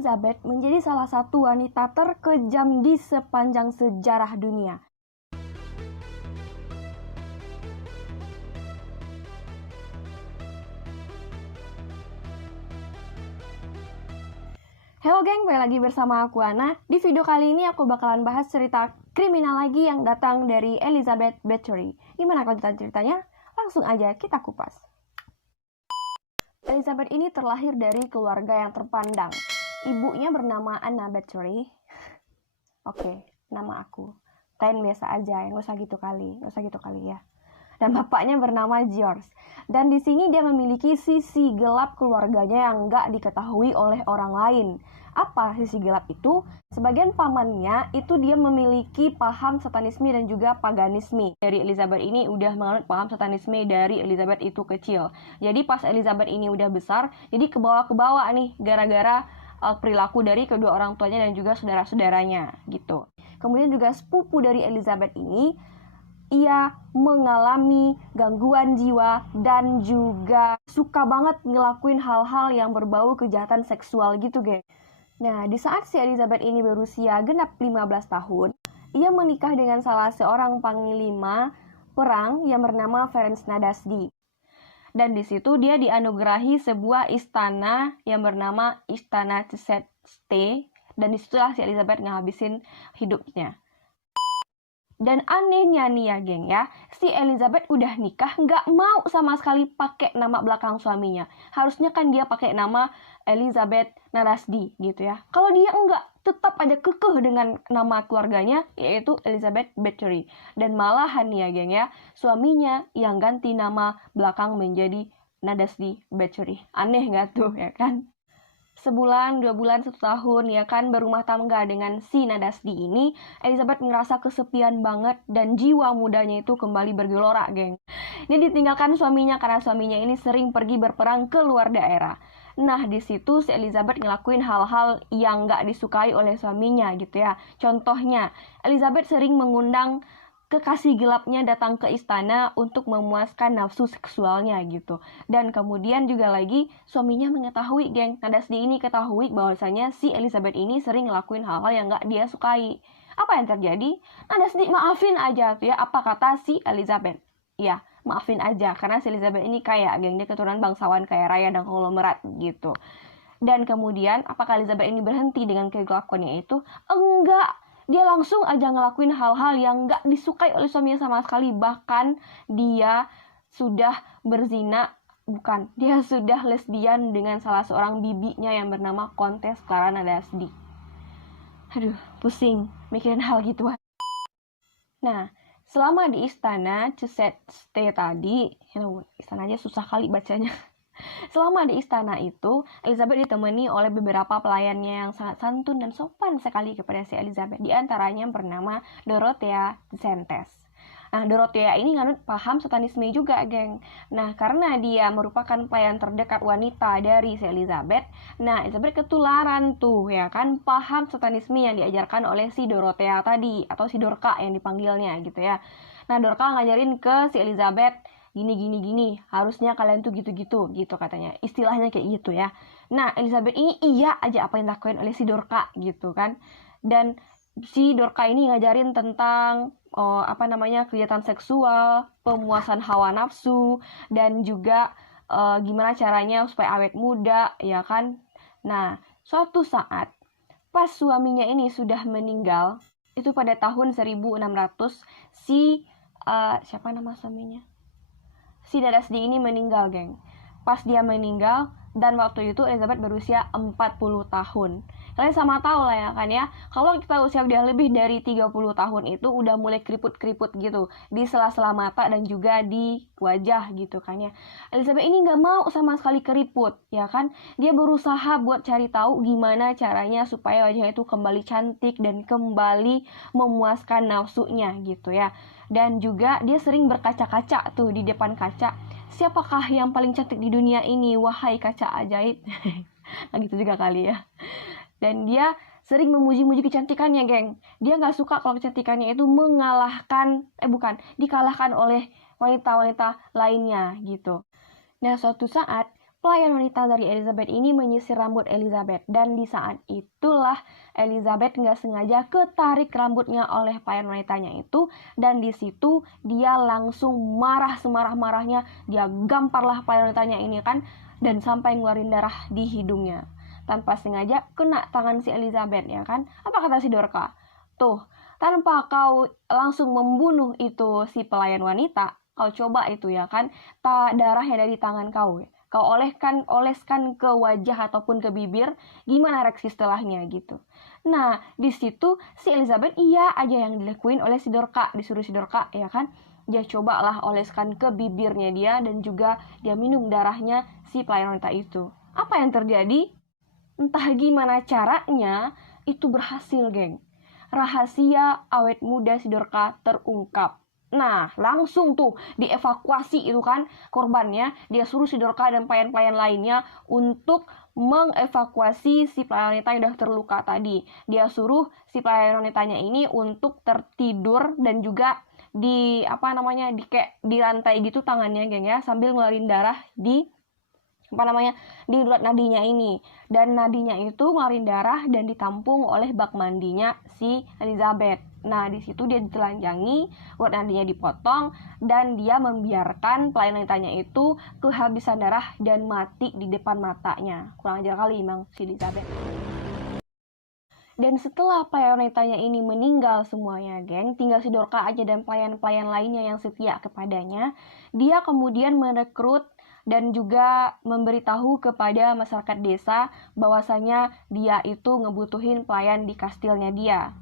Elizabeth menjadi salah satu wanita terkejam di sepanjang sejarah dunia. Halo geng, balik lagi bersama aku Ana. Di video kali ini aku bakalan bahas cerita kriminal lagi yang datang dari Elizabeth Bathory. Gimana kelanjutan ceritanya? Langsung aja kita kupas. Elizabeth ini terlahir dari keluarga yang terpandang. Ibunya bernama Anna Bathory. Oke, nama aku. Kalian biasa aja, nggak usah gitu kali ya. Dan bapaknya bernama George. Dan di sini dia memiliki sisi gelap keluarganya yang nggak diketahui oleh orang lain. Apa sisi gelap itu? Sebagian pamannya itu dia memiliki paham satanisme dan juga paganisme. Dari Elizabeth ini udah menganut paham satanisme dari Elizabeth itu kecil. Jadi pas Elizabeth ini udah besar, jadi kebawa nih gara-gara perilaku dari kedua orang tuanya dan juga saudara-saudaranya gitu. Kemudian juga sepupu dari Elizabeth ini, ia mengalami gangguan jiwa dan juga suka banget ngelakuin hal-hal yang berbau kejahatan seksual gitu, geng. Nah, di saat si Elizabeth ini berusia genap 15 tahun, ia menikah dengan salah seorang panglima perang yang bernama Ferenc Nadasdy. Dan di situ dia dianugerahi sebuah istana yang bernama Istana Ceste, dan disitulah si Elizabeth ngehabisin hidupnya. Dan anehnya nih ya geng ya, si Elizabeth udah nikah nggak mau sama sekali pakai nama belakang suaminya. Harusnya kan dia pakai nama Elizabeth Nadasdy gitu ya. Kalau dia enggak, tetap aja kekeh dengan nama keluarganya yaitu Elizabeth Bathory. Dan malahan nih ya geng ya, suaminya yang ganti nama belakang menjadi Nadasdy Bathory. Aneh nggak tuh ya kan? Sebulan, 2 bulan, 1 tahun ya kan berumah tangga dengan si Nadasdy ini, Elizabeth ngerasa kesepian banget dan jiwa mudanya itu kembali bergelora, geng. Dia ditinggalkan suaminya karena suaminya ini sering pergi berperang ke luar daerah. Nah, di situ si Elizabeth ngelakuin hal-hal yang nggak disukai oleh suaminya gitu ya. Contohnya, Elizabeth sering mengundang kekasih gelapnya datang ke istana untuk memuaskan nafsu seksualnya gitu. Dan kemudian juga lagi suaminya mengetahui, geng, Nadasdy ini ketahui bahwasanya si Elizabeth ini sering ngelakuin hal-hal yang gak dia sukai. Apa yang terjadi? Nadasdy maafin aja tuh ya, apa kata si Elizabeth? Ya, maafin aja karena si Elizabeth ini kaya, geng, dia keturunan bangsawan kaya raya dan konglomerat gitu. Dan kemudian apakah Elizabeth ini berhenti dengan kegelapannya itu? Enggak. Dia langsung aja ngelakuin hal-hal yang gak disukai oleh suaminya sama sekali. Bahkan dia sudah berzina, dia sudah lesbian dengan salah seorang bibinya yang bernama Kontes Clara Nadasdy. Aduh, pusing mikirin hal gituan. Nah, selama di istana Ceste tadi, istananya susah kali bacanya. Selama di istana itu, Elizabeth ditemani oleh beberapa pelayannya yang sangat santun dan sopan sekali kepada si Elizabeth. Di antaranya yang bernama Dorothea Sentes. Nah, Dorothea ini nganut paham satanisme juga, geng. Nah, karena dia merupakan pelayan terdekat wanita dari si Elizabeth, nah, Elizabeth ketularan tuh, ya kan, paham satanisme yang diajarkan oleh si Dorothea tadi, atau si Dorka yang dipanggilnya, gitu ya. Nah, Dorka ngajarin ke si Elizabeth, gini, harusnya kalian tuh gitu katanya, istilahnya kayak gitu ya. Nah, Elizabeth ini iya aja apa yang dilakuin oleh si Dorka gitu kan. Dan si Dorka ini ngajarin tentang kegiatan seksual, pemuasan hawa nafsu, dan juga gimana caranya supaya awet muda ya kan. Nah, suatu saat pas suaminya ini sudah meninggal, itu pada tahun 1600, siapa nama suaminya? Si Nadasdy ini meninggal, geng. Pas dia meninggal, dan waktu itu Elizabeth berusia 40 tahun. Kalian sama tahu lah ya kan ya, kalau kita usia udah lebih dari 30 tahun itu udah mulai keriput-keriput gitu di sela-sela mata dan juga di wajah gitu kan ya. Elizabeth ini gak mau sama sekali keriput ya kan. Dia berusaha buat cari tahu gimana caranya supaya wajahnya itu kembali cantik dan kembali memuaskan nafsunya gitu ya. Dan juga dia sering berkaca-kaca tuh di depan kaca. Siapakah yang paling cantik di dunia ini, wahai kaca ajaib? Nah gitu juga kali ya. Dan dia sering memuji-muji kecantikannya, geng. Dia gak suka kalau kecantikannya itu dikalahkan oleh wanita-wanita lainnya gitu. Nah, suatu saat Pelayan wanita dari Elizabeth ini menyisir rambut Elizabeth, dan di saat itulah Elizabeth nggak sengaja ketarik rambutnya oleh pelayan wanitanya itu, dan di situ dia langsung marah semarah-marahnya, dia gamparlah pelayan wanitanya ini kan, dan sampai ngeluarin darah di hidungnya. Tanpa sengaja kena tangan si Elizabeth ya kan. Apa kata si Dorka? Tuh, tanpa kau langsung membunuh itu si pelayan wanita, kau coba itu ya kan, darah yang dari tangan kau kau oleskan ke wajah ataupun ke bibir, gimana reaksi setelahnya gitu. Nah, di situ si Elizabeth iya aja yang dilakuin oleh si Dorka, disuruh si Dorka ya kan. Dia cobalah oleskan ke bibirnya dia, dan juga dia minum darahnya si pelayan wanita itu. Apa yang terjadi? Entah gimana caranya, itu berhasil, geng. Rahasia awet muda si Dorka terungkap. Nah, langsung tuh dievakuasi itu kan korbannya. Dia suruh si Dorka dan pelayan-pelayan lainnya untuk mengevakuasi si pelayan wanita yang udah terluka tadi. Dia suruh si pelayan wanitanya ini untuk tertidur, dan juga di di rantai gitu tangannya, geng ya, sambil ngeluarin darah di di urat nadinya ini. Dan nadinya itu ngeluarin darah dan ditampung oleh bak mandinya si Elizabeth. Nah, di situ dia ditelanjangi, urat nadinya dipotong, dan dia membiarkan pelayan wanitanya itu kehabisan darah dan mati di depan matanya. Kurang ajar kali emang si Elizabeth. Dan setelah pelayan wanitanya ini meninggal semuanya, geng, tinggal si Dorka aja dan pelayan-pelayan lainnya yang setia kepadanya. Dia kemudian merekrut dan juga memberitahu kepada masyarakat desa bahwasanya dia itu ngebutuhin pelayan di kastilnya dia.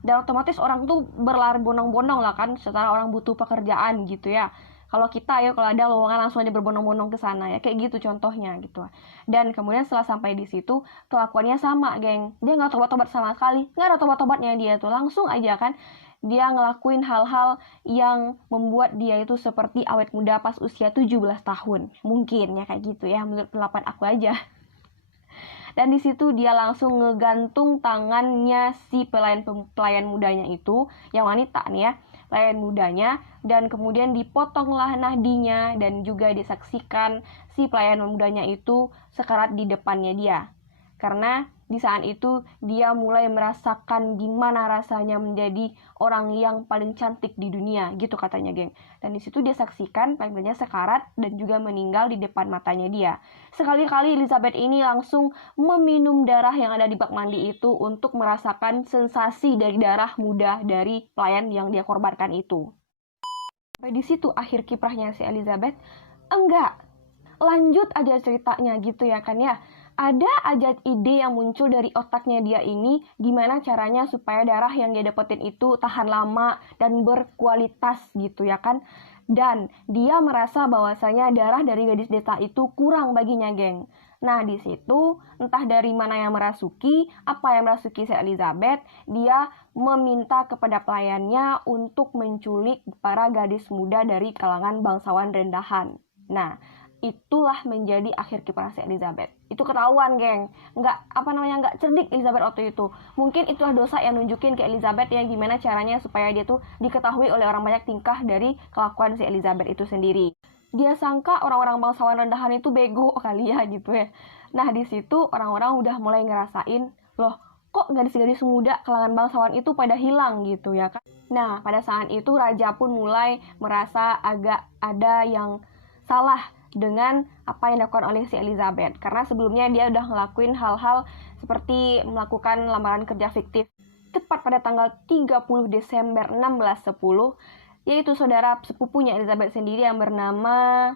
Dan otomatis orang tuh berlari bondong-bondong lah kan, setelah orang butuh pekerjaan gitu ya. Kalau kita ya, kalau ada lowongan langsung aja berbondong-bondong ke sana ya, kayak gitu contohnya gitu. Dan kemudian setelah sampai di situ, kelakuannya sama, geng. Dia nggak tobat-tobat sama sekali, nggak ada tobat-tobatnya dia tuh, langsung aja kan. Dia ngelakuin hal-hal yang membuat dia itu seperti awet muda pas usia 17 tahun. Mungkin ya kayak gitu ya, menurut pendapat aku aja. Dan di situ dia langsung ngegantung tangannya si pelayan mudanya itu, yang wanita nih ya, pelayan mudanya, dan kemudian dipotonglah nadinya, dan juga disaksikan si pelayan mudanya itu sekarat di depannya dia. Karena di saat itu dia mulai merasakan gimana rasanya menjadi orang yang paling cantik di dunia, gitu katanya, geng. Dan di situ dia saksikan pelayannya sekarat dan juga meninggal di depan matanya dia. Sekali-kali Elizabeth ini langsung meminum darah yang ada di bak mandi itu untuk merasakan sensasi dari darah muda dari pelayan yang dia korbankan itu. Sampai di situ akhir kiprahnya si Elizabeth. Enggak, lanjut aja ceritanya gitu ya kan ya. Ada aja ide yang muncul dari otaknya dia ini, gimana caranya supaya darah yang dia dapetin itu tahan lama dan berkualitas gitu ya kan. Dan dia merasa bahwasanya darah dari gadis desa itu kurang baginya, geng. Nah, di situ entah dari mana yang merasuki, apa yang merasuki si Elizabeth, dia meminta kepada pelayannya untuk menculik para gadis muda dari kalangan bangsawan rendahan. Nah, itulah menjadi akhir kiprah si Elizabeth. Itu ketahuan, geng. Nggak cerdik Elizabeth waktu itu. Mungkin itulah dosa yang nunjukin ke Elizabeth ya gimana caranya supaya dia tuh diketahui oleh orang banyak tingkah dari kelakuan si Elizabeth itu sendiri. Dia sangka orang-orang bangsawan rendahan itu bego kali ya gitu ya. Nah, di situ orang-orang udah mulai ngerasain, loh, kok gadis-gadis muda kalangan bangsawan itu pada hilang gitu ya kan. Nah, pada saat itu raja pun mulai merasa agak ada yang salah dengan apa yang dilakukan oleh si Elizabeth, karena sebelumnya dia udah ngelakuin hal-hal seperti melakukan lamaran kerja fiktif tepat pada tanggal 30 Desember 1610, yaitu saudara sepupunya Elizabeth sendiri yang bernama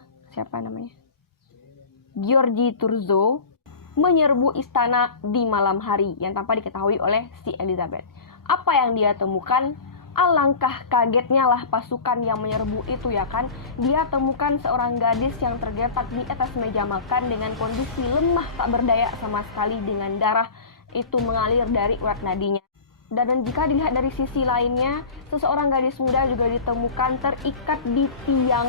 Georgie Turzo menyerbu istana di malam hari yang tanpa diketahui oleh si Elizabeth. Apa yang dia temukan? Alangkah kagetnya lah pasukan yang menyerbu itu ya kan. Dia temukan seorang gadis yang tergeletak di atas meja makan dengan kondisi lemah tak berdaya sama sekali, dengan darah itu mengalir dari urat nadinya. Dan jika dilihat dari sisi lainnya, seseorang gadis muda juga ditemukan terikat di tiang,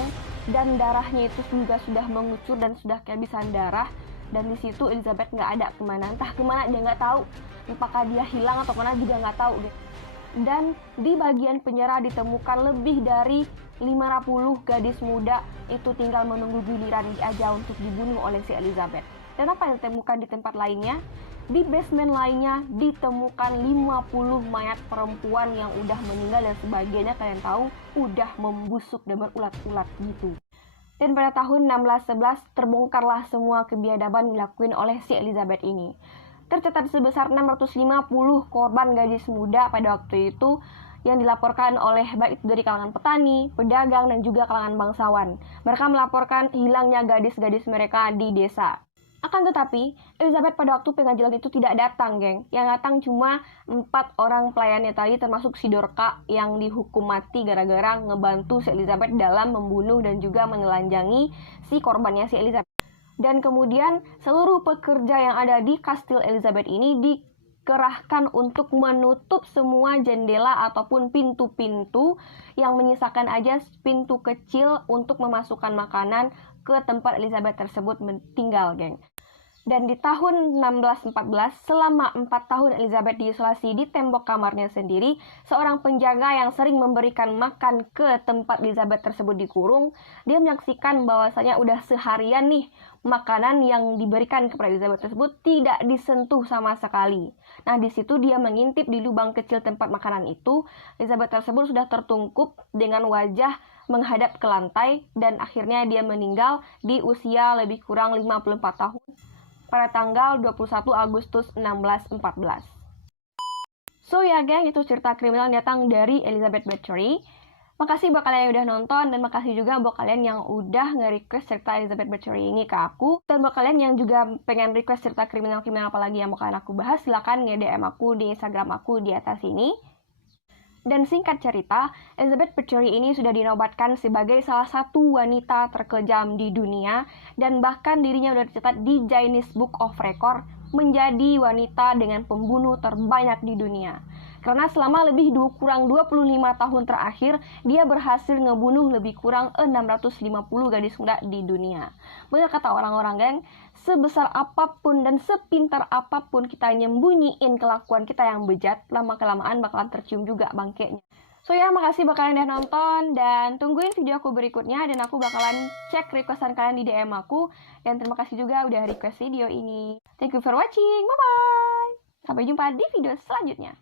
dan darahnya itu juga sudah mengucur dan sudah kehabisan darah. Dan di situ Elizabeth nggak ada kemana, entah kemana dia nggak tahu, apakah dia hilang atau kemana juga nggak tahu deh. Dan di bagian penjara ditemukan lebih dari 50 gadis muda itu tinggal menunggu giliran aja untuk dibunuh oleh si Elizabeth. Dan apa yang ditemukan di tempat lainnya? Di basement lainnya ditemukan 50 mayat perempuan yang udah meninggal dan sebagiannya kalian tahu udah membusuk dan berulat-ulat gitu. Dan pada tahun 1611 terbongkarlah semua kebiadaban dilakuin oleh si Elizabeth ini. Tercatat sebesar 650 korban gadis muda pada waktu itu yang dilaporkan oleh baik dari kalangan petani, pedagang, dan juga kalangan bangsawan. Mereka melaporkan hilangnya gadis-gadis mereka di desa. Akan tetapi, Elizabeth pada waktu pengadilan itu tidak datang, geng. Yang datang cuma 4 orang pelayannya tadi, termasuk si Dorka yang dihukum mati gara-gara ngebantu si Elizabeth dalam membunuh dan juga menelanjangi si korbannya si Elizabeth. Dan kemudian seluruh pekerja yang ada di Kastil Elizabeth ini dikerahkan untuk menutup semua jendela ataupun pintu-pintu yang menyisakan aja pintu kecil untuk memasukkan makanan ke tempat Elizabeth tersebut tinggal, geng. Dan di tahun 1614, selama 4 tahun Elizabeth diisolasi di tembok kamarnya sendiri, seorang penjaga yang sering memberikan makan ke tempat Elizabeth tersebut dikurung, dia menyaksikan bahwasanya udah seharian nih makanan yang diberikan kepada Elizabeth tersebut tidak disentuh sama sekali. Nah, di situ dia mengintip di lubang kecil tempat makanan itu, Elizabeth tersebut sudah tertungkup dengan wajah menghadap ke lantai dan akhirnya dia meninggal di usia lebih kurang 54 tahun. Pada tanggal 21 Agustus 1614. So ya geng, itu cerita kriminal yang datang dari Elizabeth Bathory. Makasih buat kalian yang udah nonton, dan makasih juga buat kalian yang udah nge-request cerita Elizabeth Bathory ini ke aku. Dan buat kalian yang juga pengen request cerita kriminal-kriminal apa lagi yang mau kalian aku bahas, silakan nge-DM aku di Instagram aku di atas ini. Dan singkat cerita, Elizabeth Bathory ini sudah dinobatkan sebagai salah satu wanita terkejam di dunia, dan bahkan dirinya sudah dicatat di Guinness Book of Record menjadi wanita dengan pembunuh terbanyak di dunia. Karena selama lebih kurang 25 tahun terakhir, dia berhasil ngebunuh lebih kurang 650 gadis muda di dunia. Benar kata orang-orang, geng, sebesar apapun dan sepintar apapun kita nyembunyiin kelakuan kita yang bejat, lama-kelamaan bakalan tercium juga bangkainya. So ya, makasih buat kalian udah nonton, dan tungguin video aku berikutnya, dan aku bakalan cek requestan kalian di DM aku. Dan terima kasih juga udah request video ini. Thank you for watching, bye-bye! Sampai jumpa di video selanjutnya.